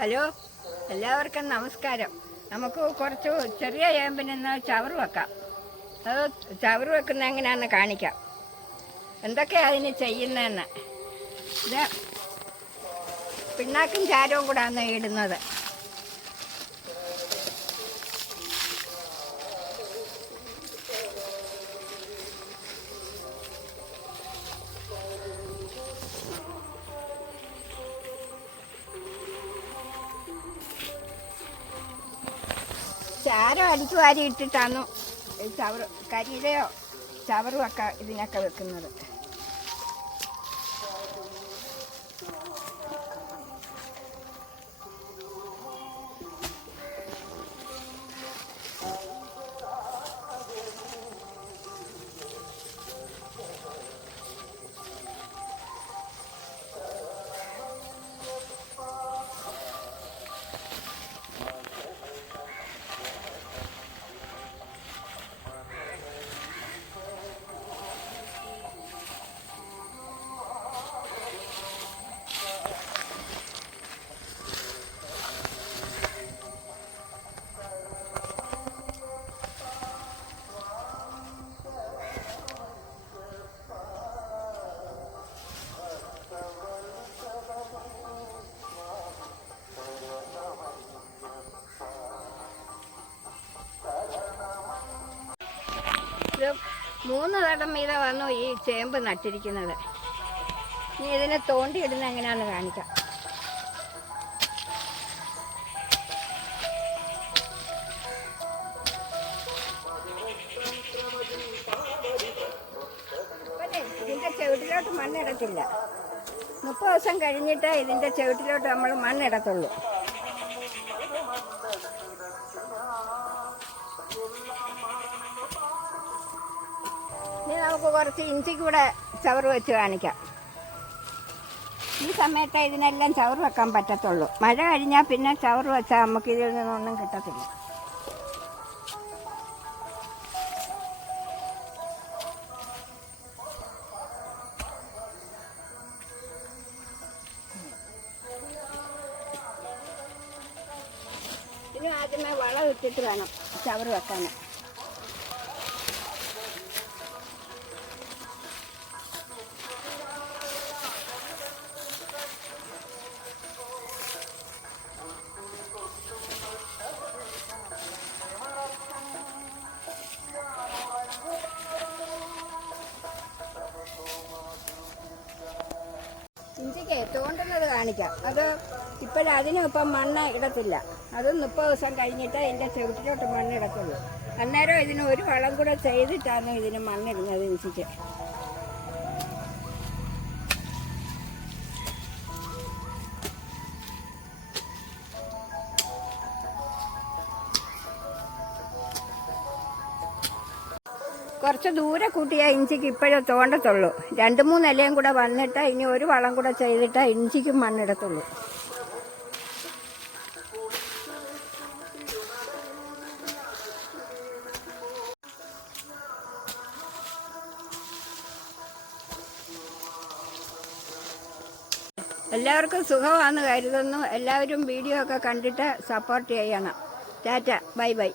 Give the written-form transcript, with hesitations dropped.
Hello, എല്ലാവർക്കും നമസ്കാരം. നമുക്ക് കുറച്ച് ചെറിയ ചേമ്പിന് ഇന്ന് ചവറ് വെക്കാം. അത് ചവറ് വെക്കുന്ന എങ്ങനെയാണെന്ന് കാണിക്കാം. എന്തൊക്കെയാണ് അതിന് ചെയ്യുന്നതെന്ന്. ഇത് പിണ്ണാക്കും ചാരവും കൂടാണ് ഇടുന്നത്. ചാരം അടിച്ചു വാരി ഇട്ടിട്ടാണ് ചവറ് കരിയിലയോ ചവറുമൊക്കെ ഇതിനൊക്കെ വെക്കുന്നത്. ഇത് 3 തടം വീതമാണ് ഈ ചേമ്പ് നട്ടിരിക്കുന്നത്. ഇനി ഇതിനെ തോണ്ടിയിടുന്ന എങ്ങനെയാണെന്ന് കാണിക്കാം. ഇതിൻ്റെ ചുവട്ടിലോട്ട് മണ്ണിടത്തില്ല. 30 ദിവസം കഴിഞ്ഞിട്ട് ഇതിൻ്റെ ചുവട്ടിലോട്ട് നമ്മൾ മണ്ണിടത്തുള്ളൂ. ഇനി നമുക്ക് കുറച്ച് ഇഞ്ചി കൂടെ ചവറ് വെച്ച് കാണിക്കാം. ഈ സമയത്ത് ഇതിനെല്ലാം ചവറ് വെക്കാൻ പറ്റത്തുള്ളൂ. മഴ കഴിഞ്ഞാൽ പിന്നെ ചവറ് വെച്ചാൽ നമുക്ക് ഇതിൽ നിന്നൊന്നും കിട്ടത്തില്ല. ഇതിന് ആദ്യമേ വളം ഇട്ടിട്ട് വേണം ചവറ് വെക്കാൻ. ഇഞ്ചിക്ക് തോണ്ടുന്നത് കാണിക്കാം. അത് അതിനും ഇപ്പം മണ്ണ് ഇടത്തില്ല. അത് 30 ദിവസം കഴിഞ്ഞിട്ട് അതിൻ്റെ ചുവട്ടിലോട്ട് മണ്ണ് ഇടത്തുള്ളൂ. അന്നേരം ഇതിന് ഒരു വളം കൂടെ ചെയ്തിട്ടാണ് ഇതിന് മണ്ണിടുന്നത്. ഇഞ്ചിക്ക് കുറച്ച് ദൂരെ കൂട്ടിയാൽ ഇഞ്ചിക്ക് ഇപ്പോഴും തോണ്ടത്തുള്ളൂ. 2-3 ഇലയും കൂടെ വന്നിട്ട് ഇനി ഒരു വളം കൂടെ ചെയ്തിട്ട് ഇഞ്ചിക്കും മണ്ണിടത്തുള്ളൂ. എല്ലാവർക്കും സുഖമാണെന്ന് കരുതുന്നു. എല്ലാവരും വീഡിയോ ഒക്കെ കണ്ടിട്ട് സപ്പോർട്ട് ചെയ്യണം. Tata, bye bye.